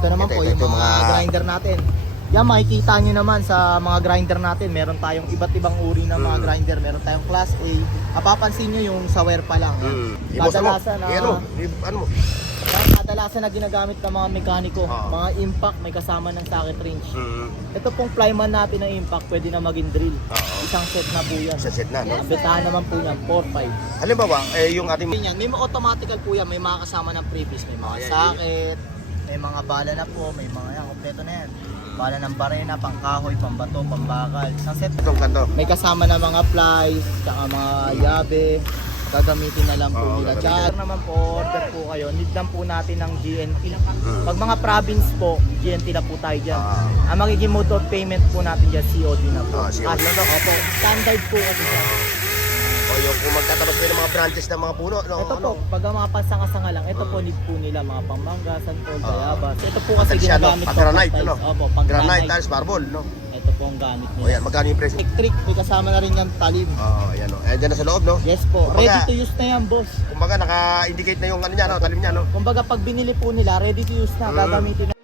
Ito naman po yung mga grinder natin. Yan, makikita nyo naman sa mga grinder natin, meron tayong iba't ibang uri ng mga grinder. Meron tayong class A. Mapapansin nyo yung sa wear pa lang. Kadalasan na kadalasan na ginagamit ng mga mekaniko, mga impact, may kasama ng socket wrench. Ito pong flyman natin ng impact, pwede na maging drill. Isang set na po yan. Isang set na, no? Ang bentahan naman po yan, 4-5. Halimbawa, yung ating... May mga automatical po yan, may mga kasama ng previous, may mga socket, may mga bala na po, may mga yan, kompleto na yan. Bala ng barena, pangkahoy, pambato, pambakal. Isang set. May kasama na mga plies, tsaka mga yabe. Gagamitin na lang po nila. Tsaka naman po, order po kayo. Need lang po natin ng GNT. Pag mga province po, GNT na po tayo dyan. Ang magiging mode of payment po natin dyan, COD na po. Opo, standard po kasi dyan. O yung kung magtatabas kayo ng mga branches ng mga puno, no? Ito po, pag mga pansanga-sanga lang, ito po need po nila, mga pamangga, santol, bayabas. Ito po kasi ginagamit po. Pag-granite, ano? Opo, Granite, tiles, marble, no? Ito po ang gamit nila. O yan, magkano yung presyo? Electric, may kasama na rin yung talim. Yan o. Dyan na sa loob, no? Yes po, ready to use na yan, boss. Kumbaga, naka-indicate na yung ano niya, no? Talim niya, no? Kumbaga, pag binili po nila, ready to use na, gagamitin na.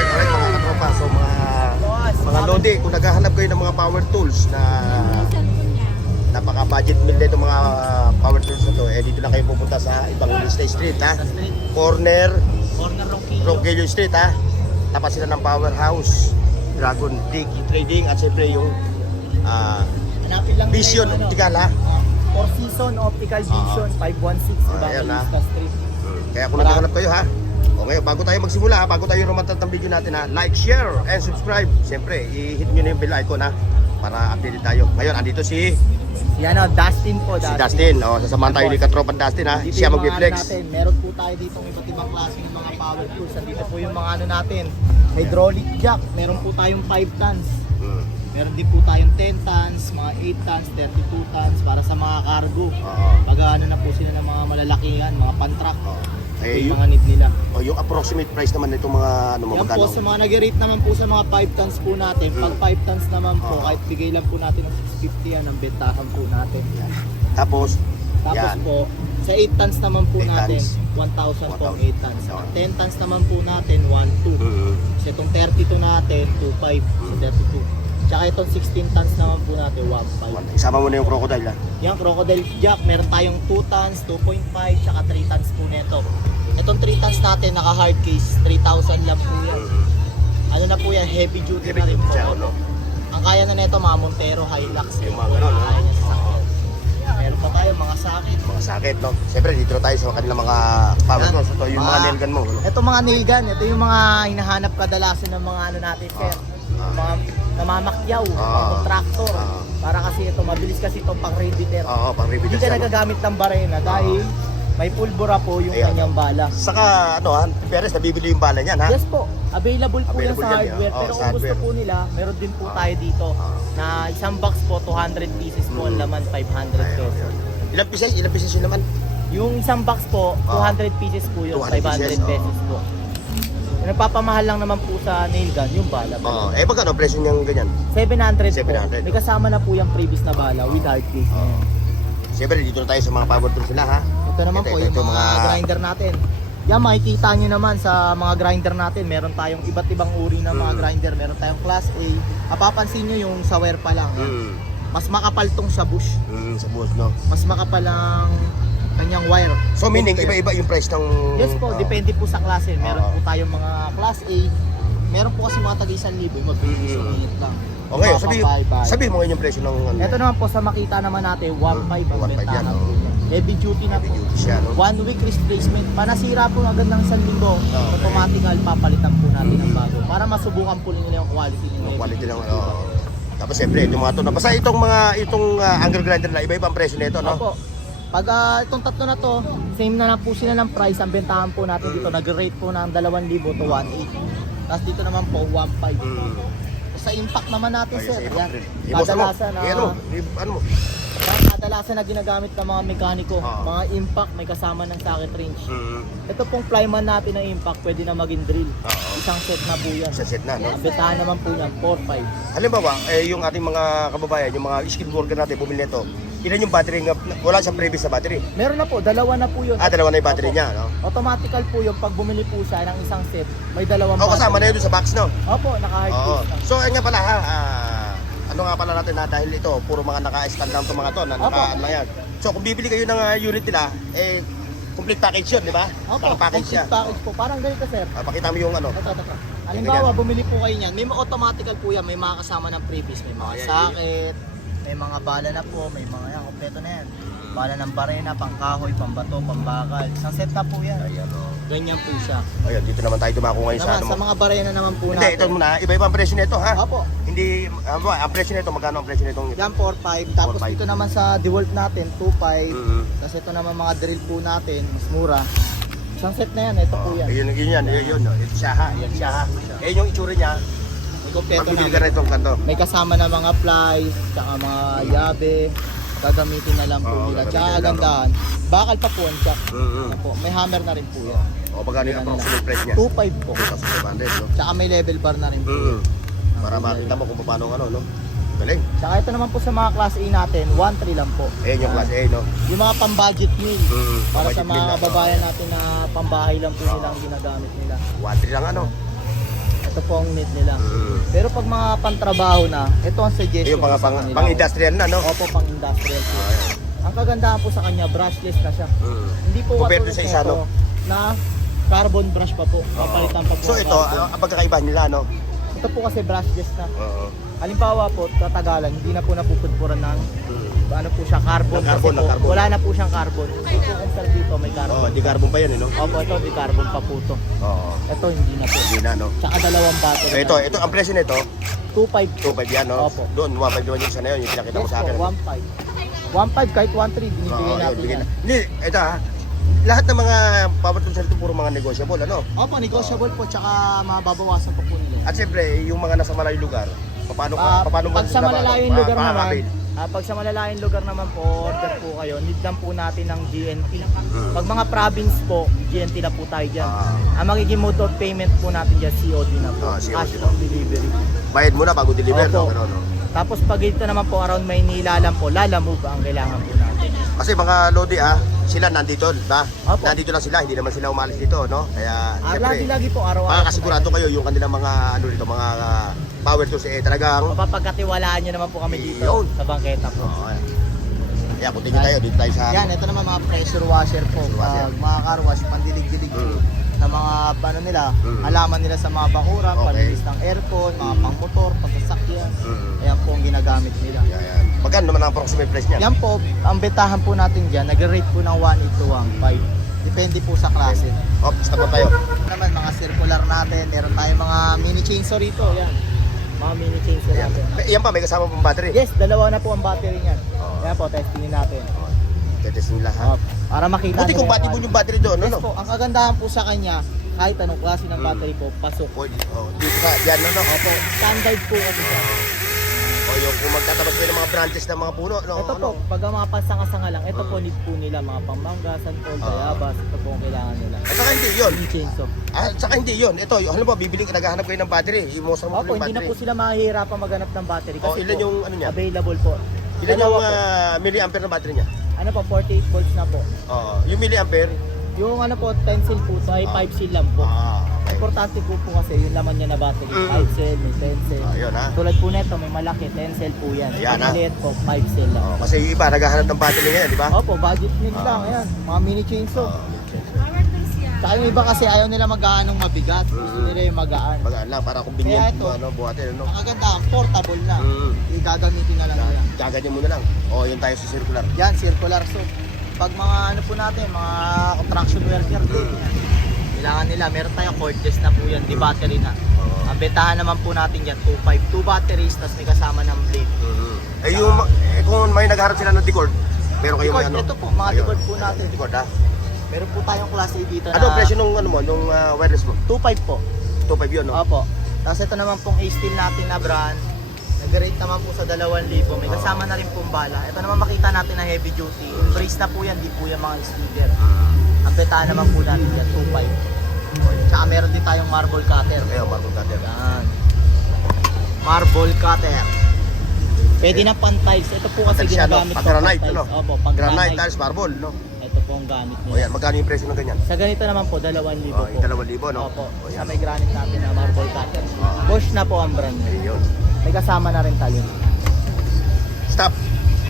Alright, mga katropa. So, mga lodi, kung naghahanap kayo ng mga power tools na napaka-budget meal na itong mga power tools na to, dito na kayo pupunta sa ibang street, ha? Corner Rogelio Street, ha? Tapat sila ng Powerhouse, Dragon Trading, at siyempre yung Hanapin lang Vision nila yung Optical, ha? Four Season Optical Vision 516 ayan, ha? Evangelista Street. Kaya kung naghahanap kayo, ha? Okay, bago tayo magsimula, bago tayo rumatat ng video natin, ha? Like, share, and subscribe. Siyempre, i-hit nyo na yung bell icon, ha? Para updated tayo. Ngayon, andito si Dustin po. Si Dustin, sasamahan tayo ni Katropan Dustin, ha? Dito Siya yung mag-flex. mga natin, meron po tayo dito ng iba't ibang klaseng mga power tools. Dito po yung mga natin, hydraulic jack, meron po tayong 5 tons. Meron din po tayong 10 tons, mga 8 tons, 32 tons para sa mga cargo. Pag na po sila ng mga malalakihan, mga pan-truck. Yung mga need nila. Yung approximate price naman nitong mga Yan po, sa mga nag-rate naman po sa mga 5 tons po natin. Pag 5 tons naman po, kahit bigay lang po natin ng 650 yan, ang bentahan po natin. Tapos Po, sa 8 tons naman po 8 natin, tons. 1,000 po ang 8 tons. Sa 10 tons naman po natin, 1,200. Kasi itong 32 natin, 2,500 sa 32. Tsaka itong 16 tons naman po natin, 1,500. Isama mo na yung crocodile, ha? Yung crocodile jack, meron tayong 2 tons, 2.5, tsaka 3 tons po nito. Itong 3 tons natin, naka hard case, 3,000 lang po yan. Ano na po yan, heavy duty na rin po. No? Ang kaya na nito, mga Montero, Hilux. Yung mga ganon, no? Meron pa tayo, mga sakit. Mga sakit, no? Siyempre, dito tayo sa kanilang mga power tools. Ito yung mga nail gun mo, no? Ito mga nail gun, ito yung mga hinahanap kadalasan ng mga ano natin, sir. Mga namamakyaw, tractor. Para kasi ito, mabilis kasi ito pang riveter. Pang riveter. Hindi ka nagagamit ng barena dahil may pulbura po yung kanyang bala. Saka, Perez, nabibili yung bala niyan, ha? Yes po, available po yan Available sa yan, hardware. Pero sa kung gusto hardware. po nila, meron din po tayo dito na isang box po, 200 pieces po, ang laman 500 pesos. Ilang pieces yun naman? Yung isang box po, 200 pieces po yun, 200 500 pieces, pesos po. Yung nagpapamahal lang naman po sa nail gun, yung bala. Magkano presyo niyang ganyan? 700 po. 700. May kasama na po yung previous na bala with hard case na yan. Siyempre, dito na tayo sa mga power tools nila, ha? Ito naman po yung mga grinder natin. Yan, makikita nyo naman sa mga grinder natin, meron tayong iba't ibang uri ng mga grinder. Meron tayong class A. Mapapansin nyo yung sa wear pa lang. Mas makapal tong sa bush. Sa bush, no? Mas makapal ang kanyang wire. So, meaning, iba-iba yung price ng... Yes po, depende po sa klase. Meron po tayong mga class A. Meron po kasi mga tag 1,000, mag-1,000 lang. Okay, sabihin mo ngayon yung presyo ng... Ito naman po sa makita naman natin, 1,500 ang 1,500 bentahan yan, po. Heavy duty na po. siya, no? 1 week replacement. Panasira po agad ng 1,000, automatic papalitan po natin ng bago. Para masubukan po nila yung quality nila. Quality lang, Tapos siyempre, itong mga ito. Basta itong angle grinder na, iba-ibang presyo nito, no? Opo. Pag itong tatlo na to, same na lang po sila ng price. Ang bentahan po natin dito, nag-rate po ng 2,000 to 1,800. Tapos dito naman po, 1,500. Sa impact naman natin, sir. Yan. Kadalasan kadalasan na ginagamit ng mga mekaniko, mga impact, may kasama ng socket wrench. Ito pong flyman natin na impact, pwede na maging drill. Isang set na po yan. Isang set na, no? Ang bentahan naman po yan, 4,500. Halimbawa, yung ating mga kababayan, yung mga skilled worker natin, bumili nito, Ilan yung battery nga? Wala siyang previous na battery. Meron na po, dalawa na po yun. Dalawa na yung battery Opo. niya, no? Automatical po yung pag bumili po siya ng isang set, may dalawang Kasama na yun doon sa box, no? Opo, naka-hard Oo. case na. So, ayun nga pala ha, ano nga pala natin na dahil ito, puro mga naka-stand down to mga to, na Opo. ano yan. So, kung bibili kayo ng unit nila, complete package yun, di ba? Opo, Naka-package siya. complete package po. Parang ganito, sir. Pakita mo yung ano. Ito. Halimbawa, bumili po kayo niyan. May mga automatical po yan. May mga kasama ng previous. May mga sakit, may mga bala na po, may mga yan. Kompleto na yan. Bala ng barena, pangkahoy, pambato, pambakal. Isang set na po yan. Ayan, o. Ganyan po siya. Ayun, dito naman tayo dumako ngayon sa Naman, ano sa mo. mga barena naman po Hindi, ito natin. muna, iba-iba ang presyo nito, ha? Opo. Hindi, ang presyo nito, magkano ang presyo nito? Yan 4.5. Tapos 4.5. dito naman sa DeWalt natin, 2.5. Mhm. Tapos ito naman mga drill po natin, mas mura. Isang set na yan, ito po yan. Yun, yun. Ito siya, ha? Yan siya, ha? Yung itsura niya, May kompleto pag bibili na. ka na itong kanto. May kasama na mga plies, tsaka mga yabe. Gagamitin na lang po Oo, nila. gagamitin Tsaka na lang, kagandahan. Bakal pa po ang check. Mhm. Ano po, may hammer na rin po yan. O, magkano yung Yan approximate lang. price niya? 2.5 po. 2,500, no? Tsaka may level bar na rin po. Mhm. Para makita mo kung paano ano, no? Galing. Tsaka ito naman po sa mga class A natin, 1.3 lang po. Ayan yung class A, no? Yung mga pang-budget meal. Mhm. Para sa Budget meal mga na, kababayan natin na pambahay lang po nilang ginagamit nila. 1,300 lang, ano? Ito po ang need nila. Mhm. Pero pag mga pantrabaho na, ito ang suggestion Yung mga sa kanila. pang-industrial na, no? Opo, pang-industrial po. Ayan. Ang kagandahan po sa kanya, brushless na siya. Mhm. Hindi po Compared katulad sa isa, nito no? na carbon brush pa po. Papalitan pa po. So ang ito, carbon. ang pagkakaiba nila, no? Ito po kasi brushless na. Oo. Halimbawa po, tatagalan, hindi na po napupudpuran ng ano po siya, carbon. Ng carbon, kasi ng po, carbon. wala na po siyang carbon. Hindi po kung saan dito may Oo, carbon. di carbon pa yan, eh, no? Opo, ito di carbon pa po to. Oo. Ito hindi na po. Hindi na, no? Tsaka dalawang battery. So, ito, ang presyo nito, 2.5. 2.5 yan, no? Opo. Doon, 1.5 naman yung isa na yun, yung pinakita Yes mo sa po, akin. 1.5. 1.5 kahit 1.3, binibigay Oo, natin bigyan yan. na. Hindi, ito ha. Lahat ng mga power tools nito puro mga negotiable, ano? Opo, negotiable po, tsaka mababawasan po po nila. At siyempre, yung mga nasa malayong lugar, paano Pag sa malalayong lugar naman, makakabit? pag sa malalayong lugar naman po, order po kayo, need lang po natin ng GNT. Hmm. Pag mga province po, GNT na po tayo dyan. Ah. Ang magiging mode of payment po natin dyan, COD na po. COD Cash na. on delivery. Bayad muna bago deliver, no? Opo. Pero, no? Tapos pag dito naman po around Maynila lang po, Lalamove ang kailangan po natin. Kasi mga Lodi, sila nandito, ba? Opo. Nandito lang sila, hindi naman sila umalis dito, no? Kaya, siyempre, Lagi po araw-araw. makakasigurado kayo yung kanilang mga, ano dito, mga power tools, talagang, Mapapagkatiwalaan nyo naman po kami dito Yun. sa bangketa po. oo, ayan. Kaya kung tingin tayo, dito tayo sa, Yan, ito naman mga pressure washer po. Pressure washer. Pag mga car wash, pandilig-dilig po na mga ano nila, halaman nila sa mga bakuran, Okay. panlinis ng aircon, mga pangmotor, pagsasakyan. Mm. Ayan po ang ginagamit nila. Ayan. Magkano naman ang approximate price niya? Yan po, ang betahan po natin dyan, nag-rate po ng 1.8 to 1.5. Depende po sa klase. Oh, basta po tayo. Naman, mga circular natin, meron tayong mga mini chainsaw rito. Yan, mga mini chainsaw Ayan. natin. Yan pa, may kasama pong battery. Yes, dalawa na po ang battery niyan. Oo. Yan po, testingin natin. Tetesting lahat. Para makita Buti nila kung yung battery mo yung battery doon, Yes ano? po, ang kagandahan po sa kanya, kahit anong klase ng battery po, pasok. Dito sa, dyan, ano? Opo, standard po kasi siya. O yung kung magtatabas kayo ng mga branches ng mga puno, no? Ito ano? po, pag ang mga pansanga-sanga lang, ito po need po nila, mga pambangga, santol, bayabas, ito po ang kailangan nila. At saka hindi yun. Mini chainsaw. At saka hindi yun. Ito, halimbawa, bibili ka, naghahanap kayo ng battery. Imusang mo Opo, yung hindi na battery. po sila mahihirapan maghanap ng battery kasi O, ilan po, yung ano niya? available po. Ilan Dalawa yung po. milliampere na battery niya? Ano po, 48 volts na po. Oo. Yung milliampere? Yung ano po, 10 cell po, so ay 5 cell lang po. Okay. Importante po kasi yung laman niya na battery, 5 cell, may 10 cell. Yun ha. Tulad po nito, may malaki, 10 cell po yan. Ayan, Ang ah. maliit po, 5 cell lang. Kasi yung iba, naghahanap ng battery ngayon, di ba? Opo, budget need lang, ayan. Mga mini chainsaw. Tsaka yung iba kasi ayaw nila mag-aanong mabigat. Gusto nila yung magaan. Magaan lang, para kung Kaya binyan ito. mo, ano, buhatin, ano? Ang kagandahan, portable na. Igagamitin na lang nila. Gaganyan mo na lang. O, yun tayo sa circular. Yan, circular soap. Pag mga ano po natin, mga construction worker din. Yan. Kailangan nila, meron tayong cordless na po yan, di battery na. Ang bentahan naman po natin yan, 2.5. 2 batteries, tapos may kasama ng blade. Kung may nagharap sila ng decord, meron kayo Decord, may ano? ito po, mga Ayun. decord po natin. Decord, ha? Meron po tayong klase dito na Ano ang presyo nung, ano mo, nung wireless mo? 2.5 po. 2.5 yun, no? Opo. Tapos ito naman pong A-Steel natin na brand. Nag-rate naman po sa 2,000. May kasama na rin pong bala. Ito naman makita natin na heavy duty. Embrace na po yan, di po yung mga speeder. Ang betahan naman po natin yan, 2.5. Tsaka meron din tayong marble cutter. Ayun, marble cutter. Yan. Marble cutter. Pwede na pan-tiles. Ito po kasi Tiles siya, no? ginagamit Pag ko granite, pan-tiles. ano? Opo, pang Granite, granite. tiles, marble, no? Ito po ang gamit O niya. yan, magkano yung presyo ng ganyan? Sa ganito naman po, 2,000 O, po. yung 2,000, no? Opo. O Sa yan. may granite natin na marble cutter. Bosch na po ang brand niya. Ayun. May kasama na rin talim. Stop.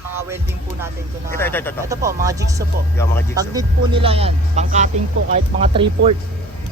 Mga welding po natin ko na... Ito. Ito po, mga jigsaw po. Yung mga Pag jigsaw. need po nila yan, pang-cutting po kahit mga 3/4.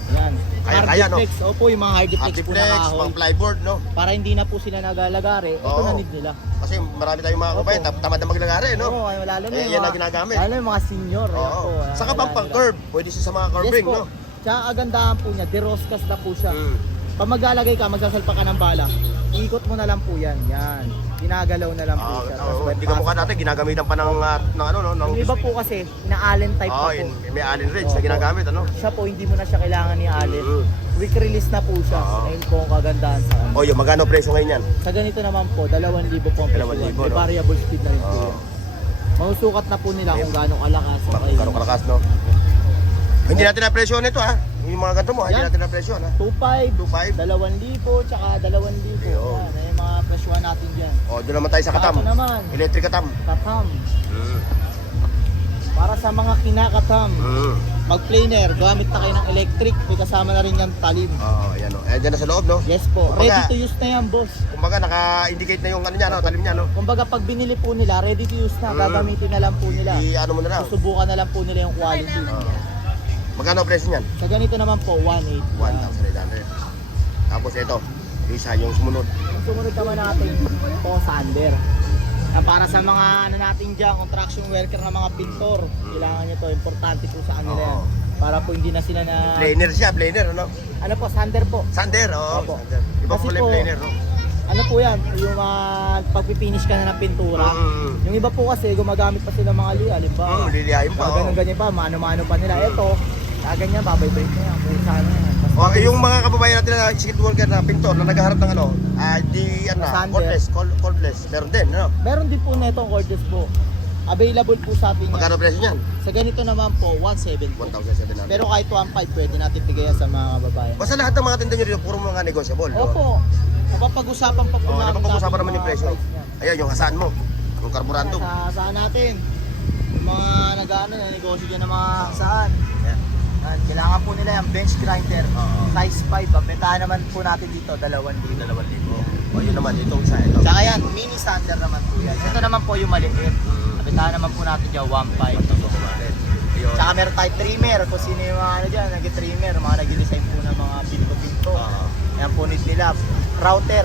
Yan. Kaya, no? Hardiplex. Opo, yung mga hardiplex po na Hardiplex, kahoy. pang plyboard, no? Para hindi na po sila nagalagari. Ito Oo. na need nila. Kasi marami tayong mga Opo. kabayan, tamad na maglagari, no? Oo, ay, lalo na Eh, yung yan mga, ang ginagamit. lalo yung mga senior. Ayan po, Oo. Saka pang curve, pwede siya sa mga curving, yes po. no? Tsaka kagandahan po niya, deroscas na po siya. Mm. Pag maglalagay ka, magsasalpa ka ng bala, iikot mo na lang po yan. Yan. Ginagalaw na lang po siya. Tapos Hindi ka mukha natin, ginagamitan pa ng ano, no? Yung iba po kasi, ina-allen type pa po. May Allen wrench na Opo. ginagamit, ano? Siya po, hindi mo na siya kailangan ni allen. Mm. Quick release na po siya. Oo. Ayun po ang kagandahan sa kanya. O yun, magkano presyo ngayon yan? Sa ganito naman po, 2,000 po ang 2,000, presyo. May no? variable speed na rin po Oo. yan. Mahusukat na po nila kung gaano kalakas. Okay. Magkano kalakas, no? Hindi natin na presyo nito, ha? Yung mga ganito mo, hindi Yan. natin na presyo, ha? 2,500, 2,500. 2,000, tsaka 2,000. Ayun. Yan, ay mga presyuhan natin dyan. O, doon naman tayo sa katam. Ito naman, Electric katam. katam. Para sa mga kinakatam, mag-planer, gamit na kayo ng electric, may kasama na rin yung talim. Oo, ayan, o. Ayan dyan na sa loob, no? Yes po, Kumbaga- ready to use na yan, boss. Kumbaga, naka-indicate na yung ano niya, no? Talim niya, no? Kumbaga pag binili po nila, ready to use na, gagamitin na lang po nila. I-ano mo na lang. Susubukan na lang po nila yung quality. Magkano presyo niyan? Sa ganito naman po, 1,800. 1,800. Tapos ito, isa yung sumunod. Yung sumunod naman natin, ito sander. Na para sa mga ano natin dyan, construction worker na mga pintor, kailangan nyo to, importante po sa kanila yan. Oo. Para po hindi na sila na... Planer siya, planer, ano? Ano po, sander po. Sander, oo. Opo. Sander. Iba Kasi po pala yung po, planer, no? Ano po yan, yung pagpipinish ka na ng pintura. Mm. Yung iba po kasi, gumagamit pa sila ng mga liya, halimbawa. Liliyahin pa, oo. Ganyan pa, mano-mano pa nila. Ito, ganyan, babay-bay na yan. Kung saan na yan. Basta- O, yung mga kababayan natin na skilled worker na pintor na naghaharap ng ano, di yan na, Sander. cordless, meron din, ano? Meron din po na itong cordless po. Available po sa atin yan. Magkano presyo niyan? Sa ganito naman po, 1,700 po. 1,700. Pero kahit 1,500 pwede natin bigayan sa mga kababayan. Basta lahat ng mga tinda nyo dito, puro mga negotiable, no? Opo. Napapag-usapan pa po Oo, namin. napapag-usapan dati naman yung mga presyo. price niya. Ayan, yung hasaan mo, yung karburando. Saan natin? Yung mga nag-ano, negosyo dyan ng mga saan. Ayan. Yan, kailangan po nila yung bench grinder. Oo. Size 5. Pabentahan naman po natin dito, 2,000. 2,000. O, yun naman, itong isa, ito. Tsaka yan, mini sander naman po yan. Ito naman po yung maliit. Pabentahan naman po natin dyan, 1,500. Ayun. Tsaka meron tayo trimmer. Kung sino yung mga ano dyan, nag-trimmer. Mga nag-design po ng mga pinto-pinto. Oo. Yan po need nila. Router.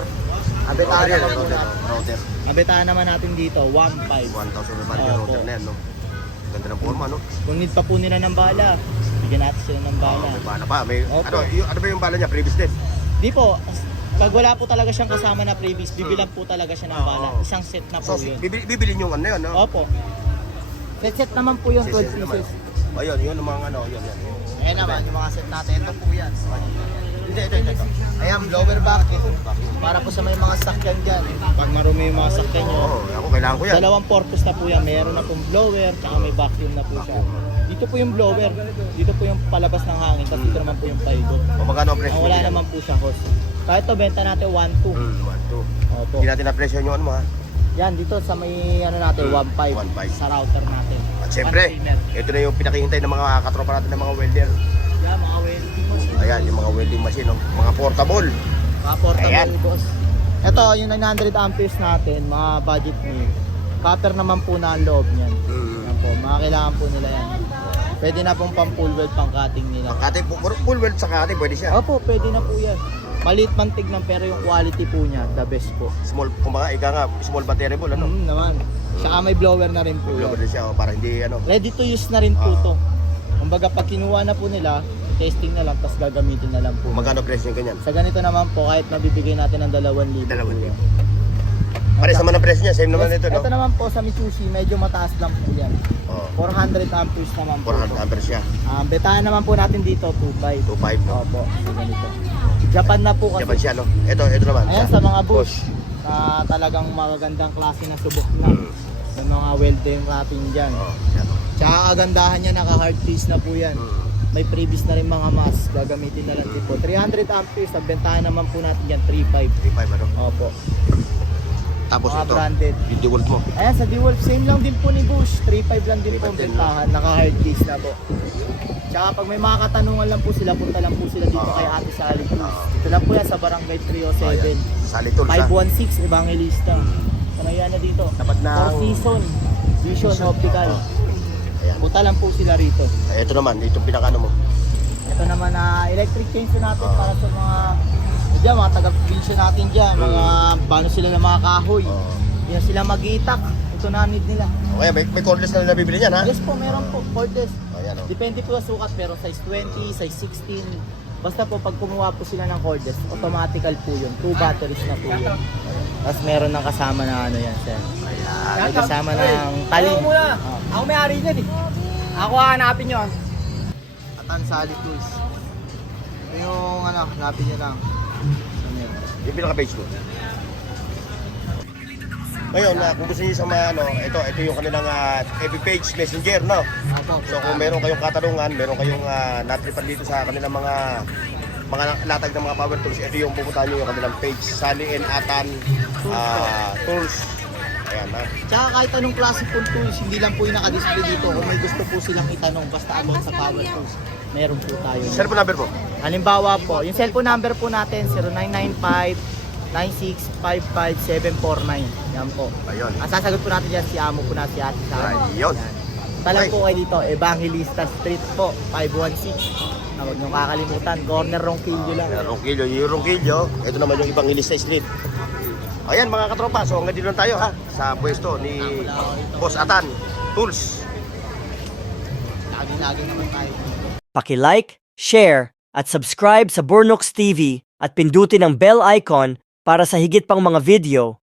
Abetahan Router, naman po router, natin. router. Abetahan naman natin dito, 1,500. 1,000 na balik yung Opo. router na yan, no? Ganda ng forma, no? Kung need pa po nila ng bala, bigyan natin sila ng bala. May bala pa. May, Opo. ano ba yung bala niya? Previous din? Di po, pag wala po talaga siyang kasama na previous, bibilang po talaga siya ng bala. Oo. Isang set na So, po yun. bibili yung ano yun, no? Opo. Set naman po yung 12 Set naman. pieces. Ayun, yun ang mga ano, yun. Ayan naman, yung mga set natin. Ito po yan. Ito. Ayan, blower bucket. Para po sa may mga sakyan dyan. Pag marumi yung mga sakyan nyo. Oo, ako kailangan ko yan. Dalawang purpose na po yan. Meron na pong blower, tsaka may vacuum na po siya. Dito po yung blower. Dito po yung palabas ng hangin. Tapos dito naman po yung paigo. O magkano ang presyo? Ang wala naman po siyang hose. Kahit to benta natin 1,200. 1, 2. Opo. Hindi natin na presyo yung ano mo, ha? Yan, dito sa may ano natin, 1,500. 1,500. Sa router natin. At syempre, ito na yung pinakihintay ng mga katropa natin ng mga welder. Yan, mga welding machine. Ayan, yung mga welding machine, no? Mga portable. Mga portable, Ayan. boss. Ito, yung 900 amperes natin, mga budget meal. Copper naman po na ang loob niyan. Yan po, mga kailangan po nila yan. Pwede na pong pang full weld, pang cutting nila. Pangkate, full weld sa kate, pwede siya. Opo, pwede na po yan. Maliit man tignan pero yung quality po niya, the best po. Small, kumbaga, ika nga, small batteryable, ano? Naman. Saka may blower na rin po Blower yan. din siya, para hindi, ano. Ready to use na rin po Ah. to. Kumbaga pag kinuha na po nila, testing na lang, tapos gagamitin na lang po. Magkano presyo yung ganyan? Sa ganito naman po, kahit nabibigay natin ng 2,000. 2,000. Pares naman ang presyo niya, same naman ito, no? Ito naman po sa Mitsubishi, medyo mataas lang po yan. Oo. 400 amperes naman po. 400 amperes siya. Betahan naman po natin dito, 2.5. 2.5, no? Opo, so ganito. Japan na po kasi. Japan siya, no? Ito naman. Ayan siya. sa mga bush, na talagang magagandang klase na subok na. Sa mga welding natin dyan. Oo, yan. Tsaka kagandahan niya, naka-hard piece na po yan. Mm. May previous na rin mga mask, gagamitin na lang din po. 300 amperes, ang bentahan naman po natin yan, 3.5. 3.5, ano? Opo. Tapos mga ito, branded. yung DeWalt mo. Ayan, sa DeWolf, same lang din po ni Bush. 3.5 lang din po ang 3.5 din, bentahan. Naka-hard case na po. Tsaka pag may mga katanungan lang po sila, punta lang po sila dito kay Ate Sally Tools. Ito lang po yan sa Barangay 307. Sally Tools, ha? 516 Evangelista. Kanayan na dito. Tapat ng- Four Season. Vision Optical. Ayan. Punta lang po sila rito. Ito naman, itong pinakano mo. Ito naman na electric chains na natin para sa mga taga-probinsya natin dyan. Mga paano sila na mga kahoy. Hindi na sila mag-itak. Ito na need nila. Okay, may cordless na nabibili niyan, ha? Yes po, meron po. Cordless. Ayan, oh. Depende po sa sukat, pero size 20, size 16. Basta po pag kumuha po sila ng cordless, automatical po yun. 2 batteries na po yun. Tapos meron ng kasama na ano yan, sir. May kasama ng talim. Ako may-ari niyan eh. Ako hahanapin nyo. Atan Sally Tools. Ito yung ano, hanapin nyo lang. Ano yun? Yung pinaka-page mo. Ngayon, kung gusto niyo sa mga ano, ito yung kanilang FB page messenger, no? Opo. So kung meron kayong katanungan, meron kayong natripan dito sa kanilang mga latag ng mga power tools, ito yung pupuntahan niyo yung kanilang page, Sally and Atan Tools. Ayan, ha? Tsaka kahit anong klase pong tools, hindi lang po yung naka-display dito. Kung may gusto po silang itanong, basta about sa power tools, meron po tayo. Cellphone number mo? Halimbawa po, yung cellphone number po natin, 0995-9655749. Yan po. Ayun. Ang sasagot po natin dyan, si Amo po na si Ate Sally. Ayun. Talang Okay. po kayo dito, Evangelista Street po, 516. Huwag niyong kakalimutan, corner Ronquillo lang. Ayan, Ronquillo, yung Ronquillo. Ito naman yung ibang Ilista Street. Ayan mga katropa, so hanggang dito lang tayo, ha? Sa pwesto ni Boss Atan Tools. Lagi-lagi naman tayo. Paki-like, share, at subscribe sa Burnox TV at pindutin ang bell icon para sa higit pang mga video.